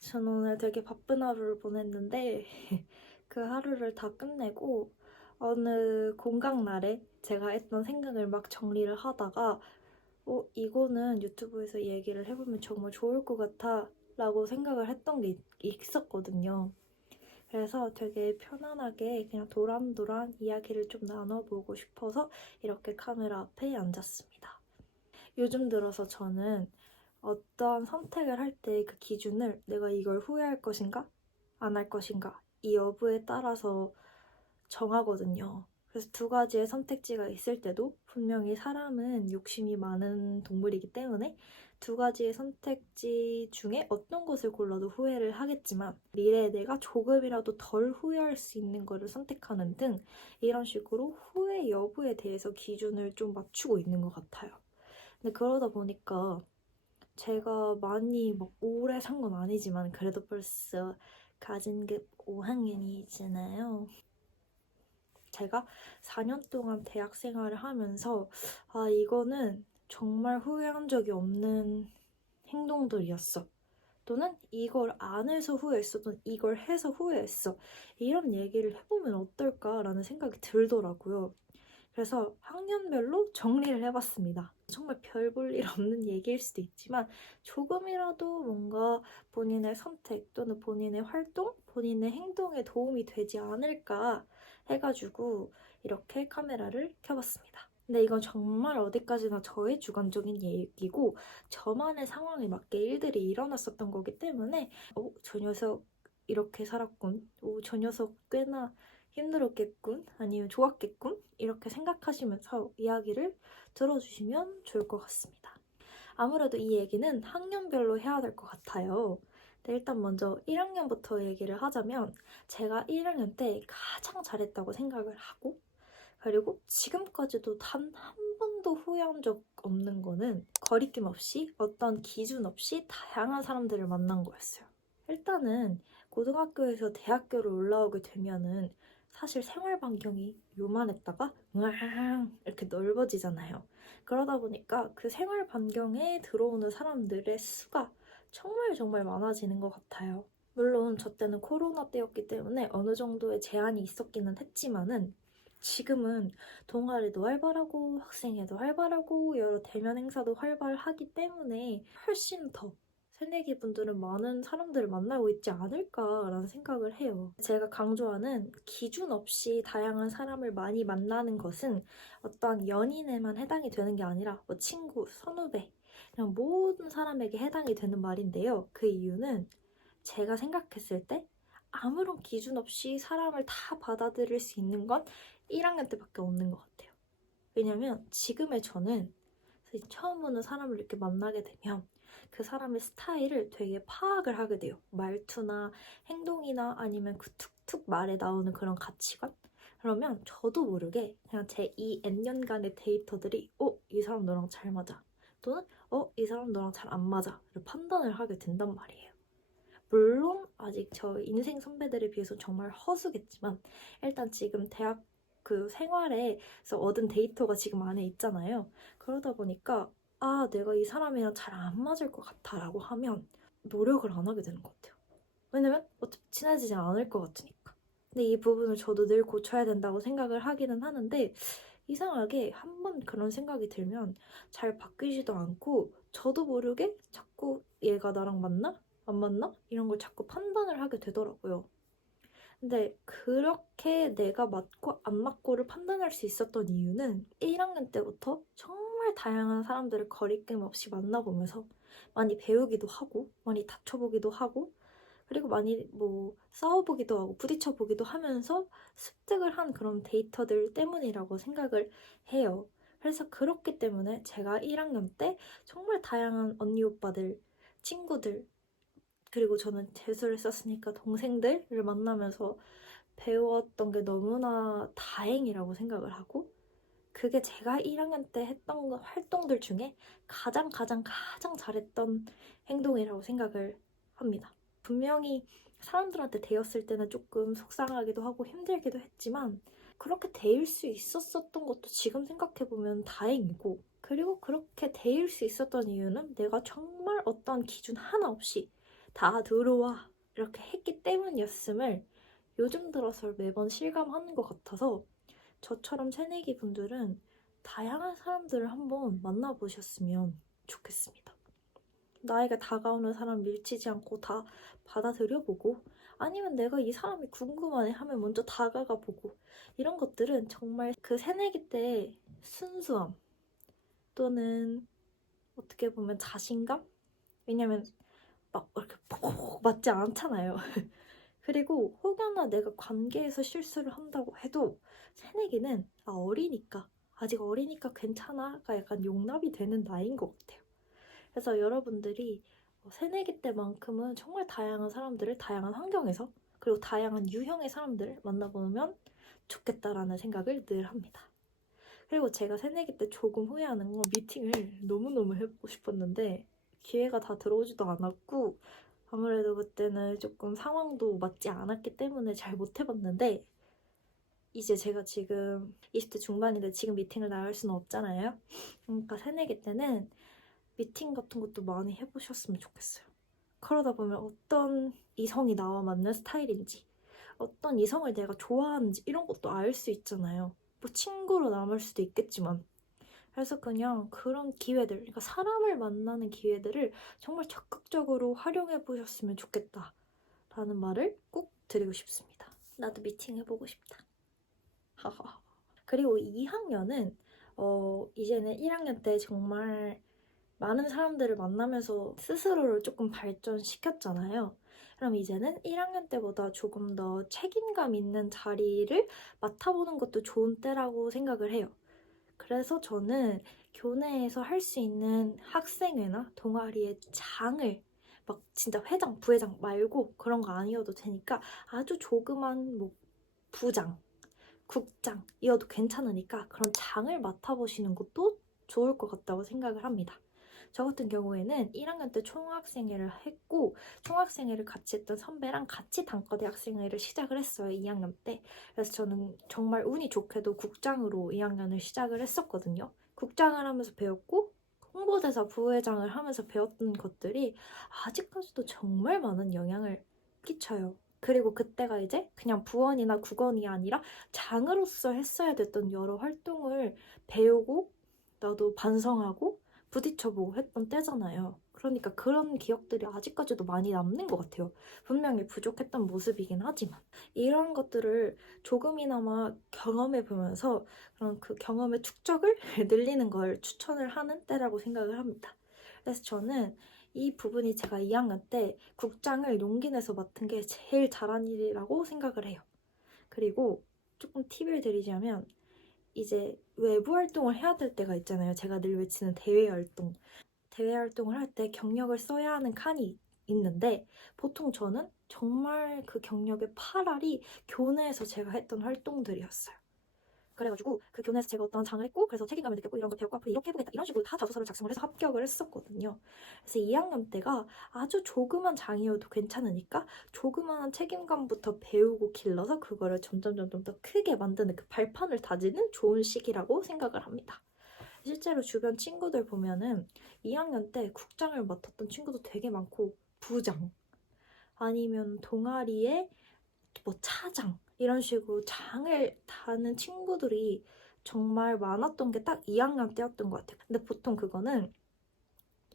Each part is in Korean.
저는 오늘 되게 바쁜 하루를 보냈는데 그 하루를 다 끝내고 어느 공강날에 제가 했던 생각을 막 정리를 하다가 이거는 유튜브에서 얘기를 해보면 정말 좋을 것 같아 라고 생각을 했던 게 있었거든요. 그래서 되게 편안하게 그냥 도란도란 이야기를 좀 나눠보고 싶어서 이렇게 카메라 앞에 앉았습니다. 요즘 들어서 저는 어떠한 선택을 할 때 그 기준을 내가 이걸 후회할 것인가? 안 할 것인가? 이 여부에 따라서 정하거든요. 그래서 두 가지의 선택지가 있을 때도 분명히 사람은 욕심이 많은 동물이기 때문에 두 가지의 선택지 중에 어떤 것을 골라도 후회를 하겠지만 미래에 내가 조금이라도 덜 후회할 수 있는 것을 선택하는 등 이런 식으로 후회 여부에 대해서 기준을 좀 맞추고 있는 것 같아요. 근데 그러다 보니까 제가 많이 막 오래 산 건 아니지만 그래도 벌써 가진 게 5학년이잖아요. 제가 4년 동안 대학 생활을 하면서 이거는 정말 후회한 적이 없는 행동들이었어. 또는 이걸 안 해서 후회했어. 또는 이걸 해서 후회했어. 이런 얘기를 해보면 어떨까라는 생각이 들더라고요. 그래서 학년별로 정리를 해봤습니다. 정말 별 볼 일 없는 얘기일 수도 있지만 조금이라도 뭔가 본인의 선택 또는 본인의 활동, 본인의 행동에 도움이 되지 않을까 해가지고 이렇게 카메라를 켜봤습니다. 근데 이건 정말 어디까지나 저의 주관적인 얘기고 저만의 상황에 맞게 일들이 일어났었던 거기 때문에 저 녀석 이렇게 살았군. 저 녀석 꽤나 힘들었겠군, 아니면 좋았겠군, 이렇게 생각하시면서 이야기를 들어주시면 좋을 것 같습니다. 아무래도 이 얘기는 학년별로 해야 될 것 같아요. 네, 일단 먼저 1학년부터 얘기를 하자면 제가 1학년 때 가장 잘했다고 생각을 하고 그리고 지금까지도 단 한 번도 후회한 적 없는 거는 거리낌 없이 어떤 기준 없이 다양한 사람들을 만난 거였어요. 일단은 고등학교에서 대학교를 올라오게 되면은 사실 생활 반경이 요만했다가 으앙 이렇게 넓어지잖아요. 그러다 보니까 그 생활 반경에 들어오는 사람들의 수가 정말 정말 많아지는 것 같아요. 물론 저 때는 코로나 때였기 때문에 어느 정도의 제한이 있었기는 했지만은 지금은 동아리도 활발하고 학생회도 활발하고 여러 대면 행사도 활발하기 때문에 훨씬 더 새내기 분들은 많은 사람들을 만나고 있지 않을까라는 생각을 해요. 제가 강조하는 기준 없이 다양한 사람을 많이 만나는 것은 어떠한 연인에만 해당이 되는 게 아니라 뭐 친구, 선후배, 그냥 모든 사람에게 해당이 되는 말인데요. 그 이유는 제가 생각했을 때 아무런 기준 없이 사람을 다 받아들일 수 있는 건 1학년 때밖에 없는 것 같아요. 왜냐면 지금의 저는 처음 보는 사람을 이렇게 만나게 되면 그 사람의 스타일을 되게 파악을 하게 돼요. 말투나 행동이나 아니면 그 툭툭 말에 나오는 그런 가치관? 그러면 저도 모르게 그냥 제 이 N년간의 데이터들이 이 사람 너랑 잘 맞아. 또는 이 사람 너랑 잘 안 맞아. 를 판단을 하게 된단 말이에요. 물론 아직 저 인생 선배들에 비해서 정말 허수겠지만 일단 지금 대학 그 생활에서 얻은 데이터가 지금 안에 있잖아요. 그러다 보니까 내가 이 사람이랑 잘 안 맞을 것 같아 라고 하면 노력을 안 하게 되는 것 같아요. 왜냐면 어차피 친해지지 않을 것 같으니까. 근데 이 부분을 저도 늘 고쳐야 된다고 생각을 하기는 하는데 이상하게 한 번 그런 생각이 들면 잘 바뀌지도 않고 저도 모르게 자꾸 얘가 나랑 맞나? 안 맞나? 이런 걸 자꾸 판단을 하게 되더라고요. 근데 그렇게 내가 맞고 안 맞고를 판단할 수 있었던 이유는 1학년 때부터 정말 다양한 사람들을 거리낌 없이 만나보면서 많이 배우기도 하고 많이 다쳐보기도 하고 그리고 많이 뭐 싸워보기도 하고 부딪혀보기도 하면서 습득을 한 그런 데이터들 때문이라고 생각을 해요. 그래서 그렇기 때문에 제가 1학년 때 정말 다양한 언니 오빠들, 친구들, 그리고 저는 재수를 썼으니까 동생들을 만나면서 배웠던 게 너무나 다행이라고 생각을 하고 그게 제가 1학년 때 했던 활동들 중에 가장 가장 가장 잘했던 행동이라고 생각을 합니다. 분명히 사람들한테 대했을 때는 조금 속상하기도 하고 힘들기도 했지만 그렇게 대일 수 있었던 것도 지금 생각해보면 다행이고 그리고 그렇게 대일 수 있었던 이유는 내가 정말 어떤 기준 하나 없이 다 들어와 이렇게 했기 때문이었음을 요즘 들어서 매번 실감하는 것 같아서 저처럼 새내기 분들은 다양한 사람들을 한번 만나보셨으면 좋겠습니다. 나에게 다가오는 사람 밀치지 않고 다 받아들여보고 아니면 내가 이 사람이 궁금하네 하면 먼저 다가가 보고 이런 것들은 정말 그 새내기 때의 순수함 또는 어떻게 보면 자신감? 왜냐면 막 이렇게 폭 맞지 않잖아요. 그리고 혹여나 내가 관계에서 실수를 한다고 해도 새내기는 어리니까 아직 어리니까 괜찮아가 약간 용납이 되는 나이인 것 같아요. 그래서 여러분들이 새내기 때만큼은 정말 다양한 사람들을 다양한 환경에서 그리고 다양한 유형의 사람들을 만나보면 좋겠다라는 생각을 늘 합니다. 그리고 제가 새내기 때 조금 후회하는 건 미팅을 너무너무 해보고 싶었는데 기회가 다 들어오지도 않았고 아무래도 그때는 조금 상황도 맞지 않았기 때문에 잘 못 해봤는데 이제 제가 지금 20대 중반인데 지금 미팅을 나갈 수는 없잖아요. 그러니까 새내기 때는 미팅 같은 것도 많이 해보셨으면 좋겠어요. 그러다 보면 어떤 이성이 나와 맞는 스타일인지 어떤 이성을 내가 좋아하는지 이런 것도 알 수 있잖아요. 뭐 친구로 남을 수도 있겠지만 그래서 그냥 그런 기회들, 그러니까 사람을 만나는 기회들을 정말 적극적으로 활용해 보셨으면 좋겠다라는 말을 꼭 드리고 싶습니다. 나도 미팅 해보고 싶다. 그리고 2학년은 이제는 1학년 때 정말 많은 사람들을 만나면서 스스로를 조금 발전시켰잖아요. 그럼 이제는 1학년 때보다 조금 더 책임감 있는 자리를 맡아보는 것도 좋은 때라고 생각을 해요. 그래서 저는 교내에서 할 수 있는 학생회나 동아리의 장을 막 진짜 회장, 부회장 말고 그런 거 아니어도 되니까 아주 조그만 뭐 부장, 국장이어도 괜찮으니까 그런 장을 맡아보시는 것도 좋을 것 같다고 생각을 합니다. 저 같은 경우에는 1학년 때 총학생회를 했고 총학생회를 같이 했던 선배랑 같이 단과대학생회를 시작을 했어요. 2학년 때. 그래서 저는 정말 운이 좋게도 국장으로 2학년을 시작을 했었거든요. 국장을 하면서 배웠고 홍보대사 부회장을 하면서 배웠던 것들이 아직까지도 정말 많은 영향을 끼쳐요. 그리고 그때가 이제 그냥 부원이나 국원이 아니라 장으로서 했어야 됐던 여러 활동을 배우고 나도 반성하고 부딪혀보고 했던 때잖아요. 그러니까 그런 기억들이 아직까지도 많이 남는 것 같아요. 분명히 부족했던 모습이긴 하지만 이런 것들을 조금이나마 경험해보면서 그런 그 경험의 축적을 늘리는 걸 추천을 하는 때라고 생각을 합니다. 그래서 저는 이 부분이 제가 2학년 때 국장을 용기 내서 맡은 게 제일 잘한 일이라고 생각을 해요. 그리고 조금 팁을 드리자면 이제 외부 활동을 해야 될 때가 있잖아요. 제가 늘 외치는 대외 활동. 대외 활동을 할 때 경력을 써야 하는 칸이 있는데 보통 저는 정말 그 경력의 8알이 교내에서 제가 했던 활동들이었어요. 그래가지고 그 교내에서 제가 어떤 장을 했고 그래서 책임감을 느꼈고 이런 걸 배웠고 앞으로 이렇게 해보겠다 이런 식으로 다 자소서를 작성을 해서 합격을 했었거든요. 그래서 2학년 때가 아주 조그만 장이어도 괜찮으니까 조그마한 책임감부터 배우고 길러서 그거를 점점 더 크게 만드는 그 발판을 다지는 좋은 시기라고 생각을 합니다. 실제로 주변 친구들 보면은 2학년 때 국장을 맡았던 친구도 되게 많고 부장 아니면 동아리에 뭐 차장 이런 식으로 장을 다는 친구들이 정말 많았던 게 딱 2학년 때였던 것 같아요. 근데 보통 그거는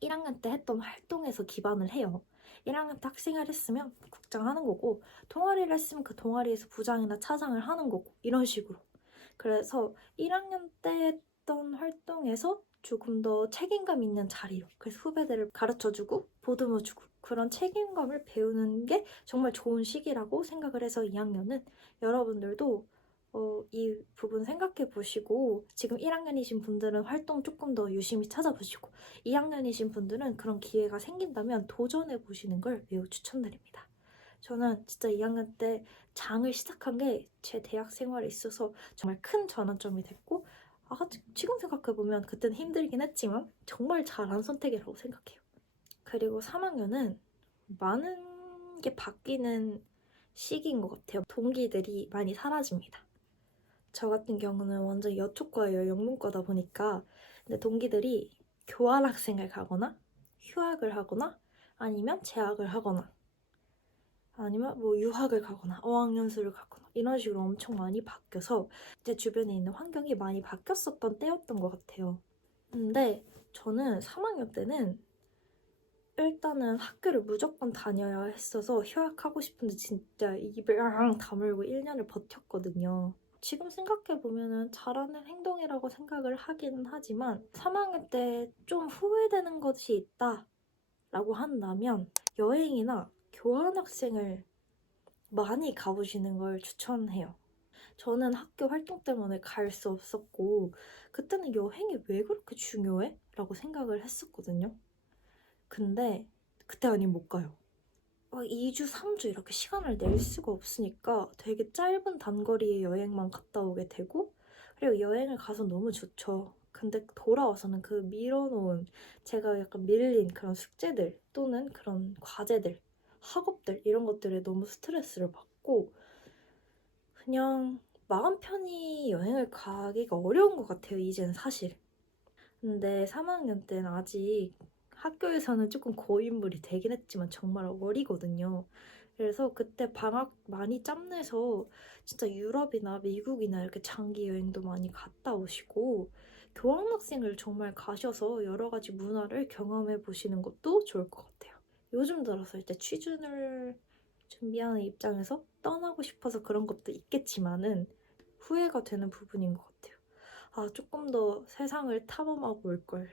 1학년 때 했던 활동에서 기반을 해요. 1학년 때 학생을 했으면 국장 하는 거고 동아리를 했으면 그 동아리에서 부장이나 차장을 하는 거고 이런 식으로. 그래서 1학년 때 했던 활동에서 조금 더 책임감 있는 자리로 그래서 후배들을 가르쳐주고 보듬어주고 그런 책임감을 배우는 게 정말 좋은 시기라고 생각을 해서 2학년은 여러분들도 이 부분 생각해 보시고 지금 1학년이신 분들은 활동 조금 더 유심히 찾아보시고 2학년이신 분들은 그런 기회가 생긴다면 도전해 보시는 걸 매우 추천드립니다. 저는 진짜 2학년 때 장을 시작한 게 제 대학 생활에 있어서 정말 큰 전환점이 됐고 지금 생각해보면 그때는 힘들긴 했지만 정말 잘한 선택이라고 생각해요. 그리고 3학년은 많은 게 바뀌는 시기인 것 같아요. 동기들이 많이 사라집니다. 저 같은 경우는 완전 여초과예요. 영문과다 보니까. 근데 동기들이 교환학생을 가거나 휴학을 하거나 아니면 재학을 하거나 아니면 뭐 유학을 가거나 어학연수를 가거나 이런 식으로 엄청 많이 바뀌어서 제 주변에 있는 환경이 많이 바뀌었었던 때였던 것 같아요. 근데 저는 3학년 때는 일단은 학교를 무조건 다녀야 했어서 휴학하고 싶은데 진짜 입을 다물고 1년을 버텼거든요. 지금 생각해보면 잘하는 행동이라고 생각을 하기는 하지만 3학년 때 좀 후회되는 것이 있다 라고 한다면 여행이나 교환학생을 많이 가보시는 걸 추천해요. 저는 학교 활동 때문에 갈 수 없었고 그때는 여행이 왜 그렇게 중요해? 라고 생각을 했었거든요. 근데 그때 아니면 못 가요. 막 2주, 3주 이렇게 시간을 낼 수가 없으니까 되게 짧은 단거리의 여행만 갔다 오게 되고 그리고 여행을 가서 너무 좋죠. 근데 돌아와서는 그 밀어놓은 제가 약간 밀린 그런 숙제들 또는 그런 과제들, 학업들 이런 것들에 너무 스트레스를 받고 그냥 마음 편히 여행을 가기가 어려운 것 같아요, 이제는 사실. 근데 3학년 때는 아직 학교에서는 조금 고인물이 되긴 했지만 정말 어리거든요. 그래서 그때 방학 많이 짬내서 진짜 유럽이나 미국이나 이렇게 장기 여행도 많이 갔다 오시고 교환학생을 정말 가셔서 여러 가지 문화를 경험해 보시는 것도 좋을 것 같아요. 요즘 들어서 이제 취준을 준비하는 입장에서 떠나고 싶어서 그런 것도 있겠지만은 후회가 되는 부분인 것 같아요. 아, 조금 더 세상을 탐험하고 올 걸.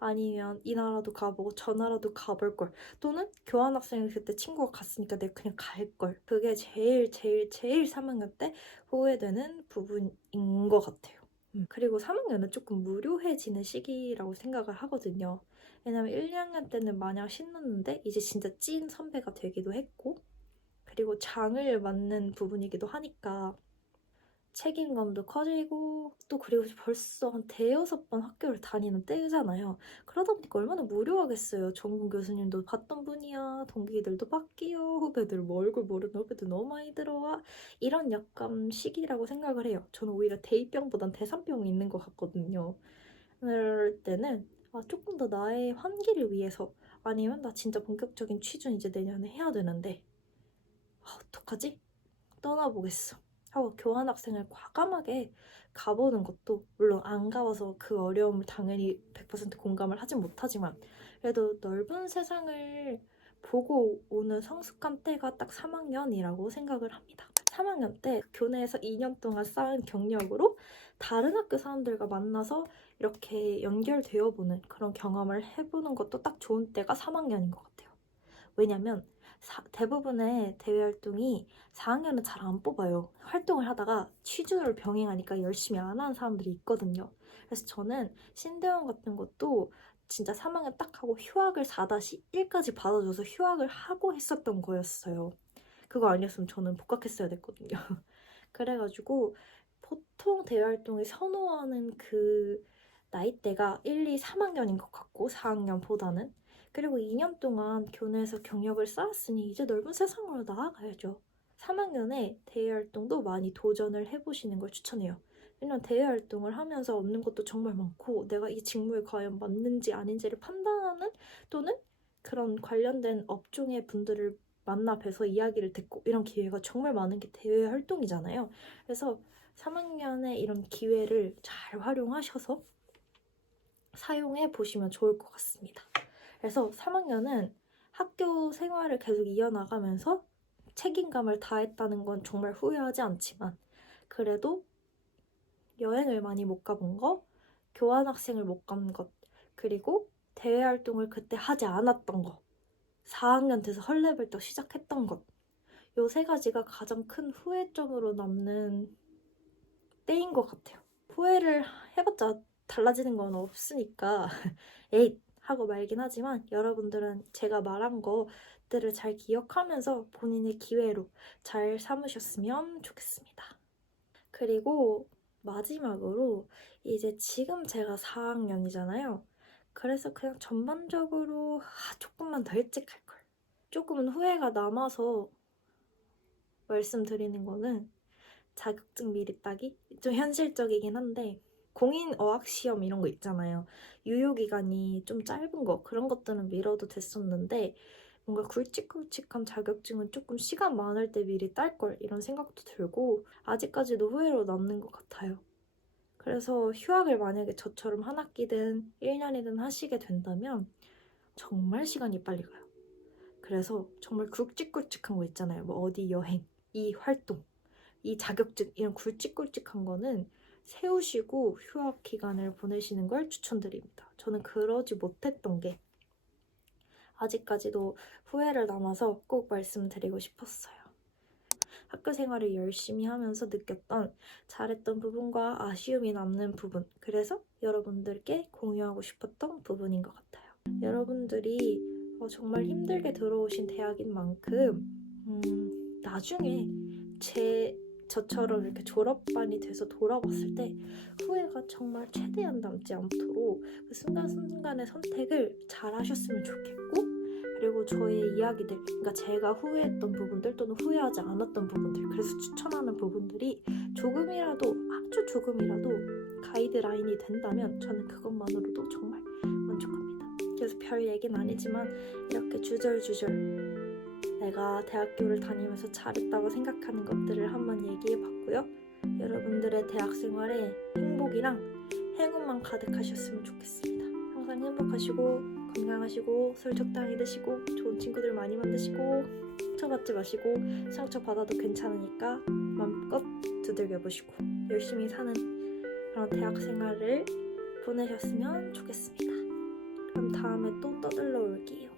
아니면 이 나라도 가보고 저 나라도 가볼 걸. 또는 교환학생을 그때 친구가 갔으니까 내가 그냥 갈 걸. 그게 제일 3학년 때 후회되는 부분인 것 같아요. 그리고 3학년은 조금 무료해지는 시기라고 생각을 하거든요. 왜냐면 1, 2학년 때는 마냥 신났는데 이제 진짜 찐 선배가 되기도 했고 그리고 장을 맞는 부분이기도 하니까 책임감도 커지고 또 그리고 벌써 한 대여섯 번 학교를 다니는 때잖아요. 그러다 보니까 얼마나 무료하겠어요. 전공 교수님도 봤던 분이야. 동기들도 바뀌어. 후배들 뭐 얼굴 모르는 후배들 너무 많이 들어와. 이런 약간 시기라고 생각을 해요. 저는 오히려 대입병보단 대산병이 있는 것 같거든요. 그럴 때는 조금 더 나의 환기를 위해서 아니면 나 진짜 본격적인 취준 이제 내년에 해야 되는데 어떡하지? 떠나보겠어 하고 교환학생을 과감하게 가보는 것도 물론 안 가봐서 그 어려움을 당연히 100% 공감을 하진 못하지만 그래도 넓은 세상을 보고 오는 성숙한 때가 딱 3학년이라고 생각을 합니다. 3학년 때 교내에서 2년 동안 쌓은 경력으로 다른 학교 사람들과 만나서 이렇게 연결되어 보는 그런 경험을 해보는 것도 딱 좋은 때가 3학년인 것 같아요. 왜냐면 대부분의 대외 활동이 4학년은 잘 안 뽑아요. 활동을 하다가 취준을 병행하니까 열심히 안 하는 사람들이 있거든요. 그래서 저는 신대원 같은 것도 진짜 3학년 딱 하고 휴학을 4-1까지 받아줘서 휴학을 하고 했었던 거였어요. 그거 아니었으면 저는 복학했어야 됐거든요. 그래가지고 보통 대외 활동을 선호하는 그 나이대가 1, 2, 3학년인 것 같고 4학년보다는 그리고 2년 동안 교내에서 경력을 쌓았으니 이제 넓은 세상으로 나아가야죠. 3학년에 대외 활동도 많이 도전을 해보시는 걸 추천해요. 왜냐면 대외 활동을 하면서 얻는 것도 정말 많고 내가 이 직무에 과연 맞는지 아닌지를 판단하는 또는 그런 관련된 업종의 분들을 만나 뵈서 이야기를 듣고 이런 기회가 정말 많은 게 대외 활동이잖아요. 그래서 3학년에 이런 기회를 잘 활용하셔서 사용해 보시면 좋을 것 같습니다. 그래서 3학년은 학교 생활을 계속 이어나가면서 책임감을 다했다는 건 정말 후회하지 않지만 그래도 여행을 많이 못 가본 거, 교환학생을 못 간 것, 그리고 대외 활동을 그때 하지 않았던 거, 4학년 돼서 헐레벌떡 시작했던 것, 요 세 가지가 가장 큰 후회점으로 남는 때인 것 같아요. 후회를 해봤자 달라지는 건 없으니까 에잇 하고 말긴 하지만 여러분들은 제가 말한 것들을 잘 기억하면서 본인의 기회로 잘 삼으셨으면 좋겠습니다. 그리고 마지막으로 이제 지금 제가 4학년이잖아요. 그래서 그냥 전반적으로 조금만 더 일찍 할 걸. 조금은 후회가 남아서 말씀드리는 거는 자격증 미리 따기? 좀 현실적이긴 한데 공인 어학 시험 이런 거 있잖아요. 유효 기간이 좀 짧은 거 그런 것들은 미뤄도 됐었는데 뭔가 굵직굵직한 자격증은 조금 시간 많을 때 미리 딸 걸 이런 생각도 들고 아직까지도 후회로 남는 것 같아요. 그래서 휴학을 만약에 저처럼 한 학기든 1년이든 하시게 된다면 정말 시간이 빨리 가요. 그래서 정말 굵직굵직한 거 있잖아요. 뭐 어디 여행, 이 활동, 이 자격증 이런 굵직굵직한 거는 세우시고 휴학 기간을 보내시는 걸 추천드립니다. 저는 그러지 못했던 게 아직까지도 후회를 남아서 꼭 말씀드리고 싶었어요. 학교 생활을 열심히 하면서 느꼈던 잘했던 부분과 아쉬움이 남는 부분, 그래서 여러분들께 공유하고 싶었던 부분인 것 같아요. 여러분들이 정말 힘들게 들어오신 대학인 만큼 나중에 저처럼 이렇게 졸업반이 돼서 돌아봤을 때 후회가 정말 최대한 남지 않도록 그 순간순간의 선택을 잘 하셨으면 좋겠고, 그리고 저의 이야기들, 그러니까 제가 후회했던 부분들 또는 후회하지 않았던 부분들, 그래서 추천하는 부분들이 조금이라도, 아주 조금이라도 가이드라인이 된다면 저는 그것만으로도 정말 만족합니다. 그래서 별 얘기는 아니지만 이렇게 주절주절 내가 대학교를 다니면서 잘했다고 생각하는 것들을 한번 얘기해봤고요. 여러분들의 대학생활에 행복이랑 행운만 가득하셨으면 좋겠습니다. 항상 행복하시고 건강하시고 술 적당히 드시고 좋은 친구들 많이 만드시고 상처받지 마시고 상처받아도 괜찮으니까 마음껏 두들겨보시고 열심히 사는 그런 대학생활을 보내셨으면 좋겠습니다. 그럼 다음에 또 떠들러 올게요.